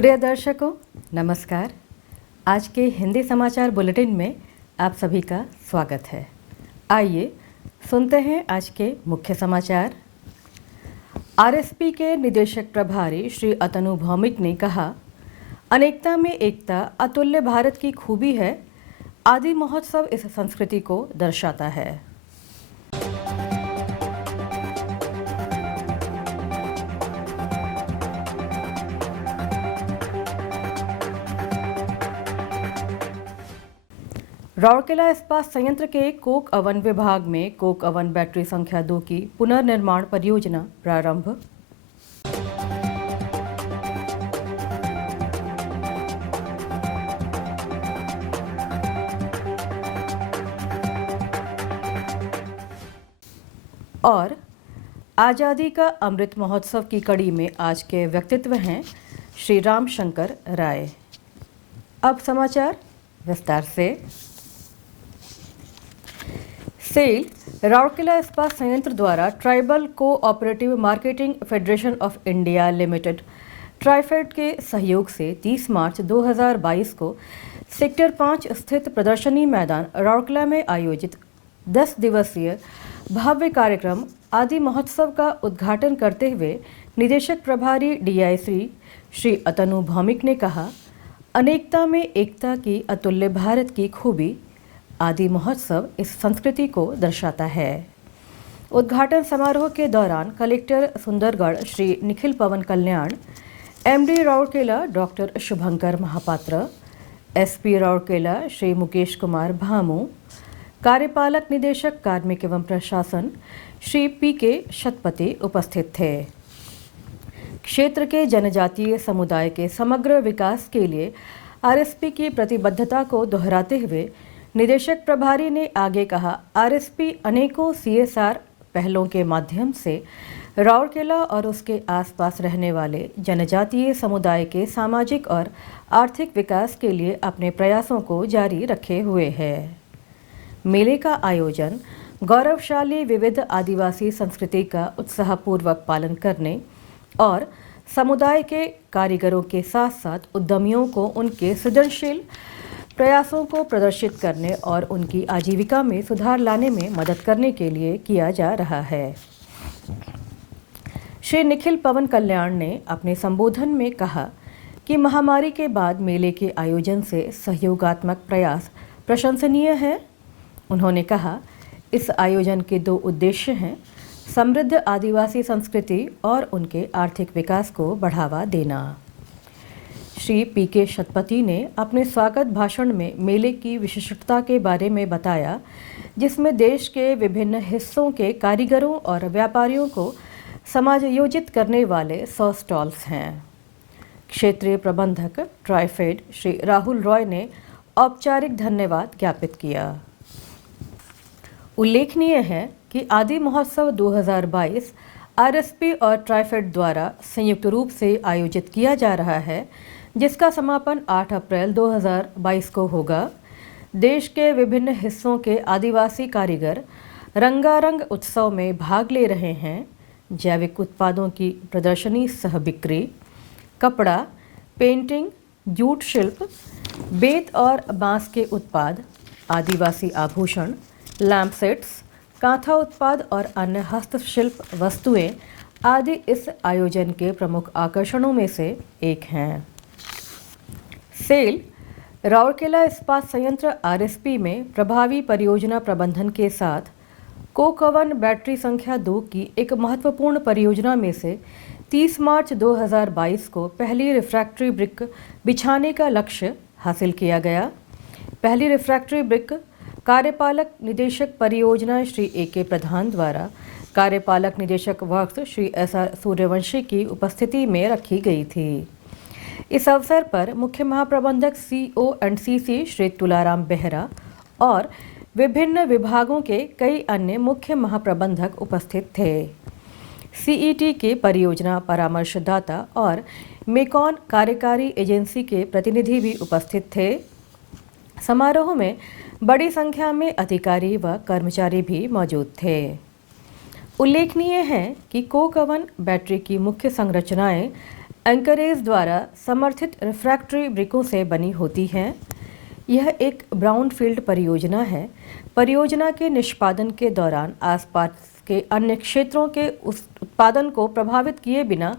प्रिय दर्शकों, नमस्कार। आज के हिंदी समाचार बुलेटिन में आप सभी का स्वागत है। आइए सुनते हैं आज के मुख्य समाचार। आरएसपी के निदेशक प्रभारी श्री अतनु भौमिक ने कहा, अनेकता में एकता अतुल्य भारत की खूबी है। आदि महोत्सव इस संस्कृति को दर्शाता है। राउरकेला इस्पात संयंत्र के कोक अवन विभाग में कोक अवन बैटरी संख्या 2 की पुनर्निर्माण परियोजना प्रारंभ। और आज़ादी का अमृत महोत्सव की कड़ी में आज के व्यक्तित्व हैं श्री राम शंकर राय। अब समाचार विस्तार से। सेल राउरकेला इस्पात संयंत्र द्वारा tribal cooperative marketing federation of India limited TRIFED के सहयोग से 30 मार्च 2022 को सेक्टर 5 स्थित प्रदर्शनी मैदान राउरकेला में आयोजित 10 दिवसीय भव्य कार्यक्रम आदि महोत्सव का उद्घाटन करते हुए निदेशक प्रभारी डीआईसी श्री अतनु भौमिक ने कहा, अनेकता में एकता की अतुल्य भारत की खूबी आदि महोत्सव इस संस्कृति को दर्शाता है। उद्घाटन समारोह के दौरान कलेक्टर सुंदरगढ़ श्री निखिल पवन कल्याण, एमडी राउरकेला डॉक्टर शुभंकर महापात्र, एसपी राउरकेला श्री मुकेश कुमार भामू, कार्यपालक निदेशक कार्मिक एवं प्रशासन श्री पीके शतपति उपस्थित थे। क्षेत्र के जनजातीय समुदाय के समग्र विकास के लिए आरएसपी की प्रतिबद्धता को दोहराते हुए निदेशक प्रभारी ने आगे कहा, आरएसपी अनेकों सीएसआर पहलों के माध्यम से राउरकेला और उसके आसपास रहने वाले जनजातीय समुदाय के सामाजिक और आर्थिक विकास के लिए अपने प्रयासों को जारी रखे हुए है। मेले का आयोजन गौरवशाली विविध आदिवासी संस्कृति का उत्साहपूर्वक पालन करने और समुदाय के कारीगरों के साथ साथ उद्यमियों को उनके सृजनशील प्रयासों को प्रदर्शित करने और उनकी आजीविका में सुधार लाने में मदद करने के लिए किया जा रहा है। श्री निखिल पवन कल्याण ने अपने संबोधन में कहा कि महामारी के बाद मेले के आयोजन से सहयोगात्मक प्रयास प्रशंसनीय है। उन्होंने कहा, इस आयोजन के 2 उद्देश्य हैं, समृद्ध आदिवासी संस्कृति और उनके आर्थिक विकास को बढ़ावा देना। श्री पीके शतपति ने अपने स्वागत भाषण में मेले की विशिष्टता के बारे में बताया, जिसमें देश के विभिन्न हिस्सों के कारीगरों और व्यापारियों को समायोजित करने वाले 100 स्टॉल्स हैं। क्षेत्रीय प्रबंधक ट्राइफेड श्री राहुल रॉय ने औपचारिक धन्यवाद ज्ञापित किया। उल्लेखनीय है कि आदि महोत्सव 2022 आरएसपी और ट्राइफेड द्वारा संयुक्त रूप से आयोजित किया जा रहा है, जिसका समापन 8 अप्रैल 2022 को होगा। देश के विभिन्न हिस्सों के आदिवासी कारीगर रंगारंग उत्सव में भाग ले रहे हैं। जैविक उत्पादों की प्रदर्शनी सह बिक्री, कपड़ा, पेंटिंग, जूट शिल्प, बेत और बांस के उत्पाद, आदिवासी आभूषण, लैम्प सेट्स, कांथा उत्पाद और अन्य हस्तशिल्प वस्तुएं आदि इस आयोजन के प्रमुख आकर्षणों में से एक हैं। सेल राउरकेला इस्पात संयंत्र आरएसपी में प्रभावी परियोजना प्रबंधन के साथ कोक अवन बैटरी संख्या 2 की एक महत्वपूर्ण परियोजना में से 30 मार्च 2022 को पहली रिफ्रैक्टरी ब्रिक बिछाने का लक्ष्य हासिल किया गया। पहली रिफ्रैक्टरी ब्रिक कार्यपालक निदेशक परियोजना श्री ए.के. प्रधान द्वारा कार्यपालक निदेशक वर्क्स श्री एस.आर. सूर्यवंशी की उपस्थिति में रखी गई थी। इस अवसर पर मुख्य महाप्रबंधक CO&CC श्री तुलाराम बेहरा और विभिन्न विभागों के कई अन्य मुख्य महाप्रबंधक उपस्थित थे। सीईटी के परियोजना परामर्शदाता और मेकॉन कार्यकारी एजेंसी के प्रतिनिधि भी उपस्थित थे। समारोह में बड़ी संख्या में अधिकारी व कर्मचारी भी मौजूद थे। उल्लेखनीय है कि कोक अवन बैटरी की मुख्य संरचनाएं एंकरेज द्वारा समर्थित रिफ्रैक्टरी ब्रिकों से बनी होती हैं। यह एक ब्राउनफील्ड परियोजना है। परियोजना के निष्पादन के दौरान आसपास के अन्य क्षेत्रों के उस उत्पादन को प्रभावित किए बिना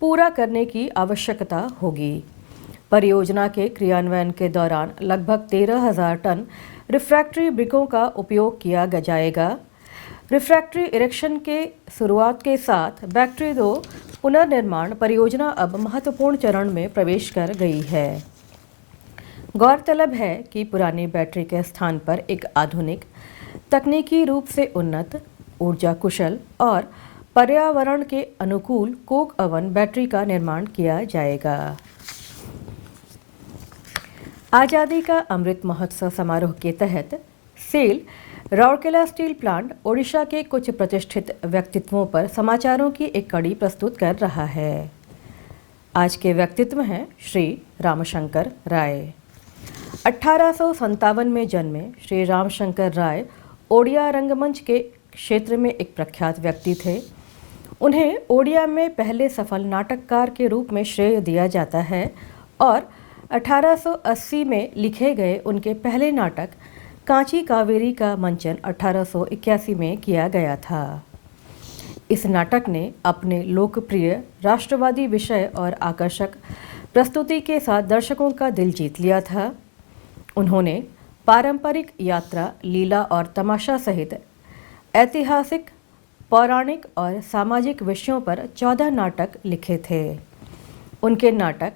पूरा करने की आवश्यकता होगी। परियोजना के क्रियान्वयन के दौरान लगभग 13,000 टन रिफ्रैक्टरी ब्रिकों का उपयोग किया जाएगा। रिफ्रैक्टरी इरेक्शन के शुरुआत के साथ बैटरी 2 पुनर्निर्माण परियोजना अब महत्वपूर्ण चरण में प्रवेश कर गई है। गौरतलब है कि पुरानी बैटरी के स्थान पर एक आधुनिक, तकनीकी रूप से उन्नत, ऊर्जा कुशल और पर्यावरण के अनुकूल कोक ओवन बैटरी का निर्माण किया जाएगा। आज़ादी का अमृत महोत्सव समारोह के तहत सेल राउरकेला स्टील प्लांट ओडिशा के कुछ प्रतिष्ठित व्यक्तित्वों पर समाचारों की एक कड़ी प्रस्तुत कर रहा है। आज के व्यक्तित्व हैं श्री रामशंकर राय। 1857 में जन्मे श्री रामशंकर राय ओडिया रंगमंच के क्षेत्र में एक प्रख्यात व्यक्ति थे। उन्हें ओडिया में पहले सफल नाटककार के रूप में श्रेय दिया जाता है और 1880 में लिखे गए उनके पहले नाटक कांची कावेरी का मंचन 1881 में किया गया था। इस नाटक ने अपने लोकप्रिय राष्ट्रवादी विषय और आकर्षक प्रस्तुति के साथ दर्शकों का दिल जीत लिया था। उन्होंने पारंपरिक यात्रा, लीला और तमाशा सहित ऐतिहासिक, पौराणिक और सामाजिक विषयों पर 14 नाटक लिखे थे। उनके नाटक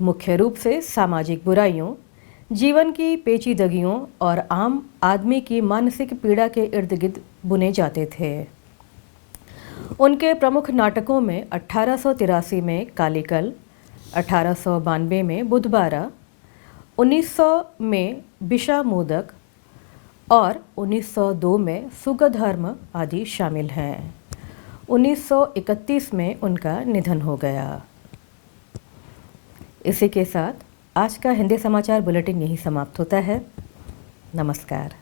मुख्य रूप से सामाजिक बुराइयों, जीवन की पेचीदगियों और आम आदमी की मानसिक पीड़ा के इर्द गिर्द बुने जाते थे। उनके प्रमुख नाटकों में 1883 में कालीकल, 1892 में बुधबारा, 1900 में बिशा मोदक और 1902 में सुगधर्म आदि शामिल हैं। 1931 में उनका निधन हो गया। इसी के साथ आज का हिंदी समाचार बुलेटिन यहीं समाप्त होता है। नमस्कार।